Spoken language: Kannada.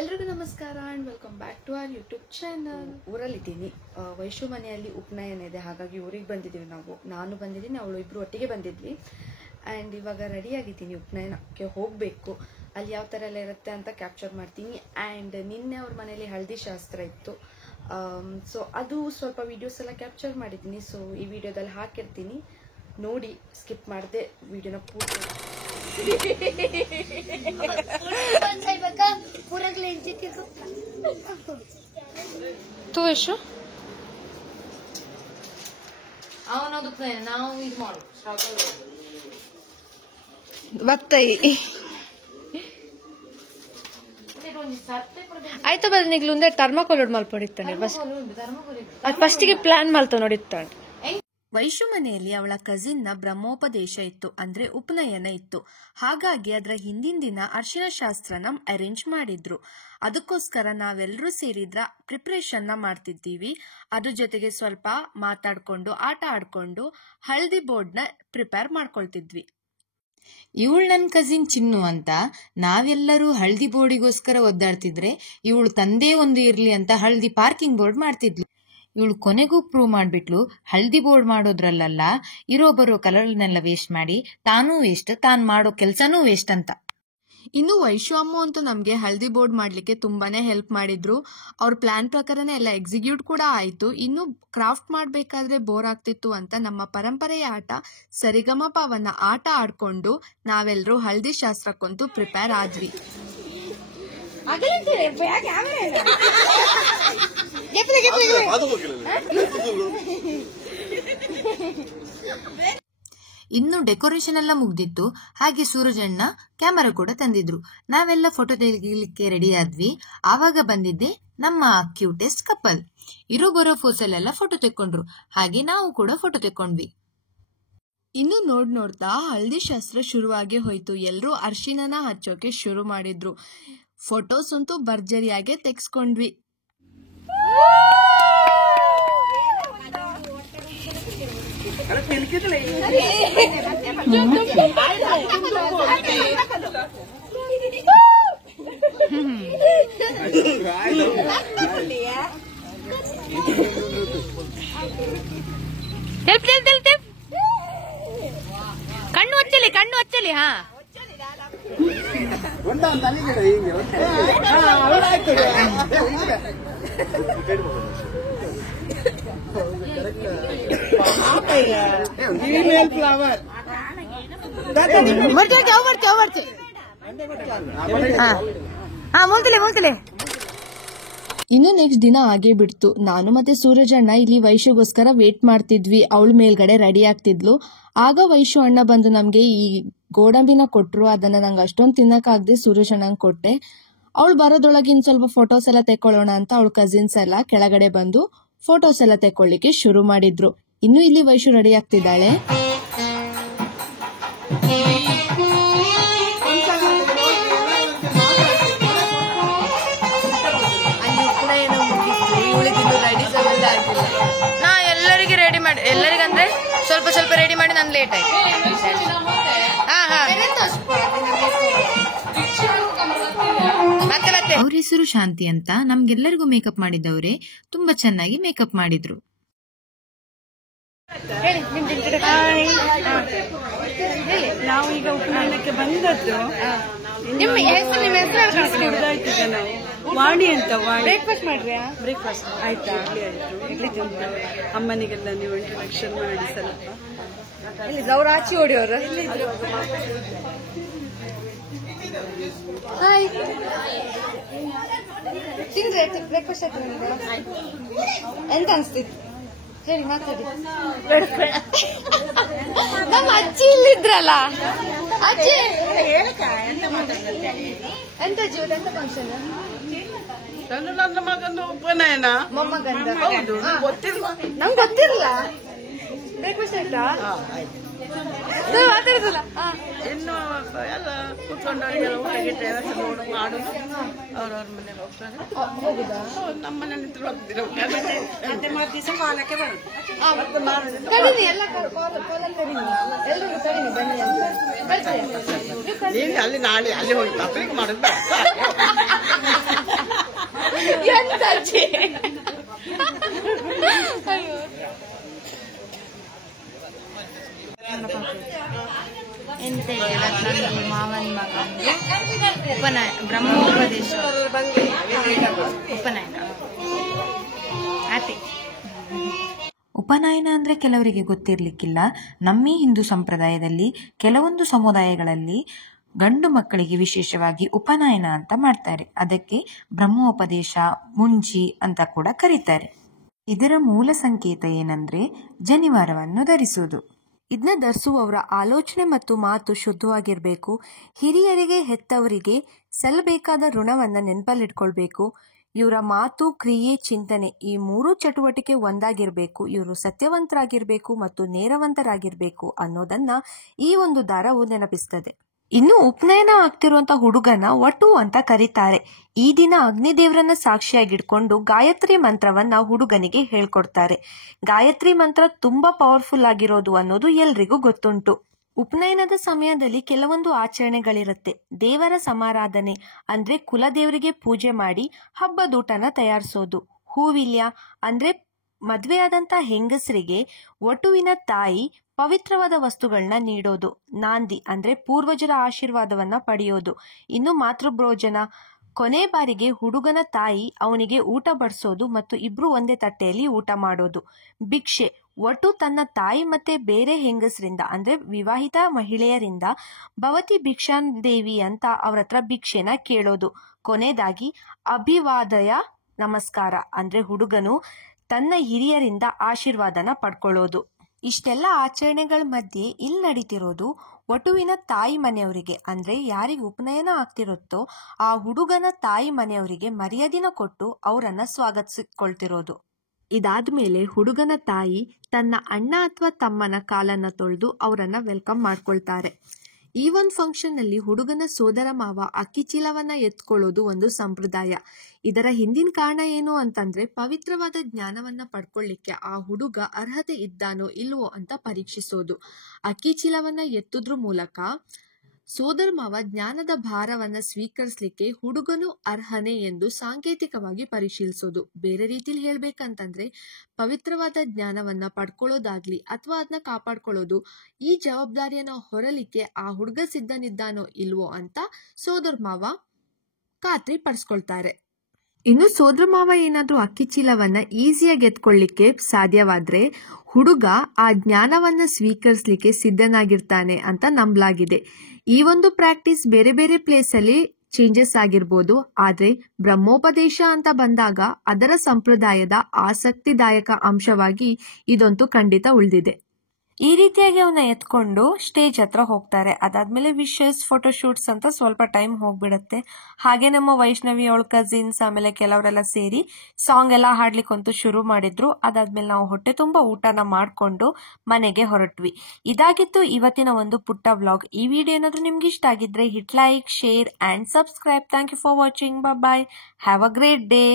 ಎಲ್ರಿಗೂ ನಮಸ್ಕಾರ and welcome back to our YouTube channel. ಊರಲ್ಲಿದ್ದೀನಿ, ವೈಶು ಮನೆಯಲ್ಲಿ ಉಪನಯನ ಇದೆ, ಹಾಗಾಗಿ ಊರಿಗೆ ಬಂದಿದ್ದೀವಿ. ನಾನು ಬಂದಿದ್ದೀನಿ, ಅವಳು ಇಬ್ರು ಒಟ್ಟಿಗೆ ಬಂದಿದ್ವಿ. ಆ್ಯಂಡ್ ಇವಾಗ ರೆಡಿ ಆಗಿದ್ದೀನಿ, ಉಪನಯನಕ್ಕೆ ಹೋಗಬೇಕು. ಅಲ್ಲಿ ಯಾವ ಥರ ಎಲ್ಲ ಇರುತ್ತೆ ಅಂತ ಕ್ಯಾಪ್ಚರ್ ಮಾಡ್ತೀನಿ. ಆ್ಯಂಡ್ ನಿನ್ನೆ ಅವ್ರ ಮನೇಲಿ ಹಳದಿ ಶಾಸ್ತ್ರ ಇತ್ತು, ಸೊ ಅದು ಸ್ವಲ್ಪ ವಿಡಿಯೋಸ್ ಎಲ್ಲ ಕ್ಯಾಪ್ಚರ್ ಮಾಡಿದ್ದೀನಿ. ಸೊ ಈ ವಿಡಿಯೋದಲ್ಲಿ ಹಾಕಿರ್ತೀನಿ, ನೋಡಿ ಸ್ಕಿಪ್ ಮಾಡದೆ ವಿಡಿಯೋನ ಪೂರ್ತಿ. ನಾವು ಇದು ಮಾಡು ಆಯ್ತು ಬದ್ ನಿಗ್ಲು ಒಂದೇ ಟರ್ಮಕೋಲ್ ಮಲ್ಪಡಿತ್ತಾನೆ ಫಸ್ಟಿಗೆ ಪ್ಲಾನ್ ಮಲ್ತ ನೋಡಿತ್ತಾನೆ. ವೈಶು ಮನೆಯಲ್ಲಿ ಅವಳ ಕಸಿನ್ ನ ಬ್ರಹ್ಮೋಪದೇಶ ಇತ್ತು, ಅಂದ್ರೆ ಉಪನಯನ ಇತ್ತು. ಹಾಗಾಗಿ ಅದರ ಹಿಂದಿನ ದಿನ ಅರ್ಶಿನ ಶಾಸ್ತ್ರನ ಅರೇಂಜ್ ಮಾಡಿದ್ರು. ಅದಕ್ಕೋಸ್ಕರ ನಾವೆಲ್ಲರೂ ಸೇರಿದ್ರ ಪ್ರಿಪರೇಷನ್ ನ ಮಾಡ್ತಿದ್ದೀವಿ. ಅದ್ರ ಜೊತೆಗೆ ಸ್ವಲ್ಪ ಮಾತಾಡ್ಕೊಂಡು ಆಟ ಆಡ್ಕೊಂಡು ಹಳದಿ ಬೋರ್ಡ್ ನ ಪ್ರಿಪೇರ್ ಮಾಡ್ಕೊಳ್ತಿದ್ವಿ. ಇವಳು ನನ್ ಕಸಿನ್ ಚಿನ್ನು ಅಂತ. ನಾವೆಲ್ಲರೂ ಹಳದಿ ಬೋರ್ಡಿಗೋಸ್ಕರ ಒದ್ದಾಡ್ತಿದ್ರೆ ಇವಳು ತಂದೆ ಒಂದು ಇರ್ಲಿ ಅಂತ ಹಳದಿ ಪಾರ್ಕಿಂಗ್ ಬೋರ್ಡ್ ಮಾಡ್ತಿದ್ಲು. ಇವಳು ಕೊನೆಗೂ ಪ್ರೂವ್ ಮಾಡ್ಬಿಟ್ಲು, ಹಳದಿ ಬೋರ್ಡ್ ಮಾಡೋದ್ರಲ್ಲ ಇರೋ ಬರೋ ಕಲರ್ನೆಲ್ಲ ವೇಸ್ಟ್ ಮಾಡಿ ತಾನೂ ವೇಸ್ಟ್, ತಾನ್ ಮಾಡೋ ಕೆಲ್ಸನೂ ವೇಸ್ಟ್ ಅಂತ. ಇನ್ನು ವೈಶು ಅಮ್ಮ ಅಂತೂ ನಮ್ಗೆ ಹಳದಿ ಬೋರ್ಡ್ ಮಾಡ್ಲಿಕ್ಕೆ ತುಂಬಾನೇ ಹೆಲ್ಪ್ ಮಾಡಿದ್ರು. ಅವ್ರ ಪ್ಲಾನ್ ಪ್ರಕಾರನೇ ಎಲ್ಲ ಎಕ್ಸಿಕ್ಯೂಟ್ ಕೂಡ ಆಯ್ತು. ಇನ್ನು ಕ್ರಾಫ್ಟ್ ಮಾಡ್ಬೇಕಾದ್ರೆ ಬೋರ್ ಆಗ್ತಿತ್ತು ಅಂತ ನಮ್ಮ ಪರಂಪರೆಯ ಆಟ ಸರಿಗಮಪವನ್ನ ಆಟ ಆಡ್ಕೊಂಡು ನಾವೆಲ್ಲರೂ ಹಳದಿ ಶಾಸ್ತ್ರಕ್ಕಂತೂ ಪ್ರಿಪೇರ್ ಆದ್ವಿ. ಇನ್ನು ಡೆಕೋರೇಷನ್ ಎಲ್ಲ ಮುಗ್ದಿತ್ತು. ಹಾಗೆ ಸೂರಜಣ್ಣ ಕ್ಯಾಮರಾ ಕೂಡ ತಂದಿದ್ರು. ನಾವೆಲ್ಲ ಫೋಟೋ ತೆಗಿಲಿಕ್ಕೆ ರೆಡಿ ಆದ್ವಿ. ಆವಾಗ ಬಂದಿದ್ದೆ ನಮ್ಮ ಕ್ಯೂಟೆಸ್ಟ್ ಕಪಲ್. ಇರೋ ಬರೋ ಫೋಸಲ್ಲೆಲ್ಲ ಫೋಟೋ ತೆಕ್ಕೊಂಡ್ರು. ಹಾಗೆ ನಾವು ಕೂಡ ಫೋಟೋ ತೆಕ್ಕೊಂಡ್ವಿ. ಇನ್ನು ನೋಡ್ತಾ ಹಳದಿ ಶಾಸ್ತ್ರ ಶುರುವಾಗಿ ಹೋಯ್ತು. ಎಲ್ರೂ ಅರ್ಶಿನನ ಹಚ್ಚೋಕೆ ಶುರು ಮಾಡಿದ್ರು. ಫೋಟೋಸ್ ಅಂತೂ ಭರ್ಜರಿಯಾಗೆ ತೆಗ್ಸ್ಕೊಂಡ್ವಿ. ಕಣ್ಣು ಹಚ್ಚಲಿ ಹಾ. ಇನ್ನು ನೆಕ್ಸ್ಟ್ ದಿನ ಆಗೇ ಬಿಡ್ತು. ನಾನು ಮತ್ತೆ ಸೂರಜಣ್ಣ ಇಲ್ಲಿ ವೈಶುಗೋಸ್ಕರ ವೇಟ್ ಮಾಡ್ತಿದ್ವಿ. ಅವಳ ಮೇಲ್ಗಡೆ ರೆಡಿ ಆಗ್ತಿದ್ಲು. ಆಗ ವೈಶು ಅಣ್ಣ ಬಂದು ನಮ್ಗೆ ಈ ಗೋಡಂಬಿನ ಕೊಟ್ರು. ಅದನ್ನ ನಂಗೆ ಅಷ್ಟೊಂದು ತಿನ್ನಕ್ಕಾಗದೆ ಸೂರಜಣ್ಣಂಗ್ ಕೊಟ್ಟೆ. ಅವಳು ಬರೋದ್ರೊಳಗೆ ಇನ್ ಸ್ವಲ್ಪ ಫೋಟೋಸ್ ಎಲ್ಲ ತೆಕ್ಕೊಳ್ಳೋಣ ಅಂತ ಅವಳ ಕಸಿನ್ಸ್ ಎಲ್ಲ ಕೆಳಗಡೆ ಬಂದು ಫೋಟೋಸ್ ಎಲ್ಲ ತೆಕ್ಕೊಳ್ಳಿಕ್ಕೆ ಶುರು ಮಾಡಿದ್ರು. ಇನ್ನು ಇಲ್ಲಿ ವೈಶು ರೆಡಿ ಆಗ್ತಿದ್ದಾಳೆ. ನಾ ಎಲ್ಲರಿಗೆ ರೆಡಿ ಮಾಡಿ, ಎಲ್ಲರಿಗಂದ್ರೆ ಸ್ವಲ್ಪ ಸ್ವಲ್ಪ ರೆಡಿ ಮಾಡಿ ನನ್ ಲೇಟ್ ಆಯ್ತು. ಅವ್ರ ಹೆಸರು ಶಾಂತಿ ಅಂತ. ನಮ್ಗೆಲ್ಲರಿಗೂ ಮೇಕಪ್ ಮಾಡಿದವ್ರೆ. ತುಂಬಾ ಚೆನ್ನಾಗಿ ಮೇಕಪ್ ಮಾಡಿದ್ರು. ನಾವು ಈಗ ಉಪನಯನಕ್ಕೆ ಬಂದದ್ದು. ನಿಮ್ಮ ಹೆಸರು ವಾಣಿ ಅಂತ. ಬ್ರೇಕ್ಫಾಸ್ಟ್ ಮಾಡ್ರಿ? ಬ್ರೇಕ್ಫಾಸ್ಟ್ ಆಯ್ತಾ? ಇಡ್ಲಿ ತಿಂದು ಅಮ್ಮನಿಗೆಲ್ಲ ನೀವು ಇಂಟ್ರೊಡಕ್ಷನ್ ಮಾಡಿ ಸ್ವಲ್ಪ. ಅವ್ರ ಆಚೆ ಹೊಡಿಯೋರು. ಹಾಯ್, ಬ್ರೇಕ್ಫಾಸ್ಟ್ ಆಯ್ತು. ಎಂತ ಅನ್ಸ್ತಿತ್ತು ಹೇಳಿ, ಮಾತಾಡಿ. ನಮ್ಮ ಅಜ್ಜಿ ಇಲ್ಲಿದ್ರಲ್ಲ, ಅಜ್ಜಿ ಎಂತ ಜೀವನ ಎಂತ ಫಂಕ್ಷನ್? ನನ್ನ ಮಗನ ಉಪನಯನ. ಮೊಮ್ಮಗಂದ? ಗೊತ್ತಿಲ್ಲ, ನಮ್ಗೆ ಗೊತ್ತಿರಲ್ಲ. ಬ್ರೇಕ್ಫಾಸ್ಟ್ ಆಯ್ತಾ? ಮಾತಾಡಿಸಲ್ಲ. ಇನ್ನು ಎಲ್ಲ ಕೂತ್ಕೊಂಡವರಿಗೆಲ್ಲ ಊಟಕ್ಕೆ ಮಾಡುದು. ಅವ್ರವ್ರ ಮನೆಗೆ ಹೋಗ್ತಾರೆ. ನಮ್ಮ ಮನೆ ನಿಂತು ಹೋಗ್ತೀರ. ಮತ್ತೆ ಮಾರು ದಿವಸ ಕಾಲಕ್ಕೆ ಬರುದು. ಅಲ್ಲಿ ನಾಳೆ ಅಲ್ಲಿ ಹೋಗಿ ತಪ್ಪಲಿಕ್ಕೆ ಮಾಡುದು. ಎಂತ ನಂದು ಮಾವನ ಮಗಂದು ಉಪನಯನ ಬ್ರಹ್ಮೋಪದೇಶ ಉಪನಯನ ಹ್ಯಾಪಿ. ಉಪನಯನ ಅಂದ್ರೆ ಕೆಲವರಿಗೆ ಗೊತ್ತಿರ್ಲಿಕ್ಕಿಲ್ಲ. ನಮ್ಮ ಹಿಂದೂ ಸಂಪ್ರದಾಯದಲ್ಲಿ ಕೆಲವೊಂದು ಸಮುದಾಯಗಳಲ್ಲಿ ಗಂಡು ಮಕ್ಕಳಿಗೆ ವಿಶೇಷವಾಗಿ ಉಪನಯನ ಅಂತ ಮಾಡ್ತಾರೆ. ಅದಕ್ಕೆ ಬ್ರಹ್ಮೋಪದೇಶ, ಮುಂಜಿ ಅಂತ ಕೂಡ ಕರೀತಾರೆ. ಇದರ ಮೂಲ ಸಂಕೇತ ಏನಂದ್ರೆ ಜನಿವಾರವನ್ನು ಧರಿಸುವುದು. ಇದನ್ನ ಧರಿಸುವವರ ಆಲೋಚನೆ ಮತ್ತು ಮಾತು ಶುದ್ಧವಾಗಿರ್ಬೇಕು. ಹಿರಿಯರಿಗೆ, ಹೆತ್ತವರಿಗೆ ಸಲ್ಲಬೇಕಾದ ಋಣವನ್ನ ನೆನಪಲ್ಲಿಟ್ಕೊಳ್ಬೇಕು. ಇವರ ಮಾತು, ಕ್ರಿಯೆ, ಚಿಂತನೆ ಈ 3 ಚಟುವಟಿಕೆ ಒಂದಾಗಿರ್ಬೇಕು. ಇವರು ಸತ್ಯವಂತರಾಗಿರ್ಬೇಕು ಮತ್ತು ನೇರವಂತರಾಗಿರ್ಬೇಕು ಅನ್ನೋದನ್ನ ಈ ಒಂದು ದಾರವು ನೆನಪಿಸ್ತದೆ. ಇನ್ನು ಉಪನಯನ ಆಗ್ತಿರುವಂತ ಹುಡುಗನ ವಟು ಅಂತ ಕರೀತಾರೆ. ಈ ದಿನ ಅಗ್ನಿದೇವರನ್ನ ಸಾಕ್ಷಿಯಾಗಿಡ್ಕೊಂಡು ಗಾಯತ್ರಿ ಮಂತ್ರವನ್ನ ಹುಡುಗನಿಗೆ ಹೇಳ್ಕೊಡ್ತಾರೆ. ಗಾಯತ್ರಿ ಮಂತ್ರ ತುಂಬಾ ಪವರ್ಫುಲ್ ಆಗಿರೋದು ಅನ್ನೋದು ಎಲ್ರಿಗೂ ಗೊತ್ತುಂಟು. ಉಪನಯನದ ಸಮಯದಲ್ಲಿ ಕೆಲವೊಂದು ಆಚರಣೆಗಳಿರುತ್ತೆ. ದೇವರ ಸಮಾರಾಧನೆ ಅಂದ್ರೆ ಕುಲದೇವರಿಗೆ ಪೂಜೆ ಮಾಡಿ ಹಬ್ಬದೂಟನ ತಯಾರಿಸೋದು. ಹೂವಿಲ್ಯ ಅಂದ್ರೆ ಮದ್ವೆಯಾದಂತ ಹೆಂಗಸರಿಗೆ ವಟುವಿನ ತಾಯಿ ಪವಿತ್ರವಾದ ವಸ್ತುಗಳನ್ನ ನೀಡೋದು. ನಾಂದಿ ಅಂದ್ರೆ ಪೂರ್ವಜರ ಆಶೀರ್ವಾದವನ್ನ ಪಡೆಯೋದು. ಇನ್ನು ಮಾತೃಭೋಜನ, ಕೊನೆ ಬಾರಿಗೆ ಹುಡುಗನ ತಾಯಿ ಅವನಿಗೆ ಊಟ ಬಡಿಸೋದು ಮತ್ತು ಇಬ್ರು ಒಂದೇ ತಟ್ಟೆಯಲ್ಲಿ ಊಟ ಮಾಡೋದು. ಭಿಕ್ಷೆ, ವಟು ತನ್ನ ತಾಯಿ ಮತ್ತೆ ಬೇರೆ ಹೆಂಗಸರಿಂದ ಅಂದ್ರೆ ವಿವಾಹಿತ ಮಹಿಳೆಯರಿಂದ ಭವತಿ ಭಿಕ್ಷಾನ್ ದೇವಿ ಅಂತ ಅವ್ರ ಹತ್ರ ಭಿಕ್ಷೆನ ಕೇಳೋದು. ಕೊನೆಯದಾಗಿ ಅಭಿವಾದಯ ನಮಸ್ಕಾರ ಅಂದ್ರೆ ಹುಡುಗನು ತನ್ನ ಹಿರಿಯರಿಂದ ಆಶೀರ್ವಾದನ ಪಡ್ಕೊಳ್ಳೋದು. ಇಷ್ಟೆಲ್ಲ ಆಚರಣೆಗಳ ಮಧ್ಯೆ ಇಲ್ಲಿ ನಡೀತಿರೋದು ವಟುವಿನ ತಾಯಿ ಮನೆಯವರಿಗೆ ಅಂದ್ರೆ ಯಾರಿಗೆ ಉಪನಯನ ಆಗ್ತಿರುತ್ತೋ ಆ ಹುಡುಗನ ತಾಯಿ ಮನೆಯವರಿಗೆ ಮರ್ಯಾದಿನ ಕೊಟ್ಟು ಅವರನ್ನ ಸ್ವಾಗತಿಸಿಕೊಳ್ತಿರೋದು. ಇದಾದ್ಮೇಲೆ ಹುಡುಗನ ತಾಯಿ ತನ್ನ ಅಣ್ಣ ಅಥವಾ ತಮ್ಮನ ಕಾಲನ್ನ ತೊಳೆದು ಅವರನ್ನ ವೆಲ್ಕಮ್ ಮಾಡ್ಕೊಳ್ತಾರೆ. ಈ ಒಂದು ಫಂಕ್ಷನ್ ನಲ್ಲಿ ಹುಡುಗನ ಸೋದರ ಮಾವ ಅಕ್ಕಿ ಚೀಲವನ್ನ ಎತ್ಕೊಳ್ಳೋದು ಒಂದು ಸಂಪ್ರದಾಯ. ಇದರ ಹಿಂದಿನ ಕಾರಣ ಏನು ಅಂತಂದ್ರೆ ಪವಿತ್ರವಾದ ಜ್ಞಾನವನ್ನ ಪಡ್ಕೊಳ್ಳಿಕ್ಕೆ ಆ ಹುಡುಗ ಅರ್ಹತೆ ಇದ್ದಾನೋ ಇಲ್ವೋ ಅಂತ ಪರೀಕ್ಷಿಸೋದು. ಅಕ್ಕಿ ಚೀಲವನ್ನ ಎತ್ತುದ್ರ ಮೂಲಕ ಸೋದರ ಮಾವ ಜ್ಞಾನದ ಭಾರವನ್ನ ಸ್ವೀಕರಿಸಲಿಕ್ಕೆ ಹುಡುಗನು ಅರ್ಹನೆ ಎಂದು ಸಾಂಕೇತಿಕವಾಗಿ ಪರಿಶೀಲಿಸೋದು. ಬೇರೆ ರೀತಿಲಿ ಹೇಳ್ಬೇಕಂತಂದ್ರೆ ಪವಿತ್ರವಾದ ಜ್ಞಾನವನ್ನ ಪಡ್ಕೊಳ್ಳೋದಾಗ್ಲಿ ಅಥವಾ ಅದನ್ನ ಕಾಪಾಡ್ಕೊಳ್ಳೋದು, ಈ ಜವಾಬ್ದಾರಿಯನ್ನ ಹೊರಲಿಕ್ಕೆ ಆ ಹುಡುಗ ಸಿದ್ಧನಿದ್ದಾನೋ ಇಲ್ವೋ ಅಂತ ಸೋದರ ಮಾವ ಖಾತ್ರಿ ಪಡಿಸ್ಕೊಳ್ತಾರೆ. ಇನ್ನು ಸೋದರ ಮಾವ ಏನಾದ್ರೂ ಅಕ್ಕಿ ಚೀಲವನ್ನ ಈಸಿಯಾಗಿ ಎತ್ಕೊಳ್ಳಿಕ್ಕೆ ಸಾಧ್ಯವಾದ್ರೆ ಹುಡುಗ ಆ ಜ್ಞಾನವನ್ನ ಸ್ವೀಕರಿಸಲಿಕ್ಕೆ ಸಿದ್ಧನಾಗಿರ್ತಾನೆ ಅಂತ ನಂಬಲಾಗಿದೆ. ಈ ಒಂದು ಪ್ರಾಕ್ಟೀಸ್ ಬೇರೆ ಬೇರೆ ಪ್ಲೇಸ್ ಅಲ್ಲಿ ಚೇಂಜಸ್ ಆಗಿರ್ಬೋದು. ಆದ್ರೆ ಬ್ರಹ್ಮೋಪದೇಶ ಅಂತ ಬಂದಾಗ ಅದರ ಸಂಪ್ರದಾಯದ ಆಸಕ್ತಿದಾಯಕ ಅಂಶವಾಗಿ ಇದಂತೂ ಖಂಡಿತ ಉಳಿದಿದೆ. ಈ ರೀತಿಯಾಗಿ ಅವನ್ನ ಎತ್ಕೊಂಡು ಸ್ಟೇಜ್ ಹತ್ರ ಹೋಗ್ತಾರೆ. ಅದಾದ್ಮೇಲೆ ವಿಶಸ್, ಫೋಟೋಶೂಟ್ಸ್ ಅಂತ ಸ್ವಲ್ಪ ಟೈಮ್ ಹೋಗ್ಬಿಡತ್ತೆ. ಹಾಗೆ ನಮ್ಮ ವೈಷ್ಣವಿ ಅವಳ ಕಸಿನ್ಸ್ ಆಮೇಲೆ ಕೆಲವರೆಲ್ಲ ಸೇರಿ ಸಾಂಗ್ ಎಲ್ಲ ಹಾಡ್ಲಿಕ್ಕಂತೂ ಶುರು ಮಾಡಿದ್ರು. ಅದಾದ್ಮೇಲೆ ನಾವು ಹೊಟ್ಟೆ ತುಂಬಾ ಊಟನ ಮಾಡ್ಕೊಂಡು ಮನೆಗೆ ಹೊರಟ್ವಿ. ಇದಾಗಿತ್ತು ಇವತ್ತಿನ ಒಂದು ಪುಟ್ಟ ವ್ಲಾಗ್. ಈ ವಿಡಿಯೋ ಏನಾದ್ರೂ ನಿಮ್ಗೆ ಇಷ್ಟ ಆಗಿದ್ರೆ hit like, share and subscribe. Thank you for watching. Bye. Have a great day.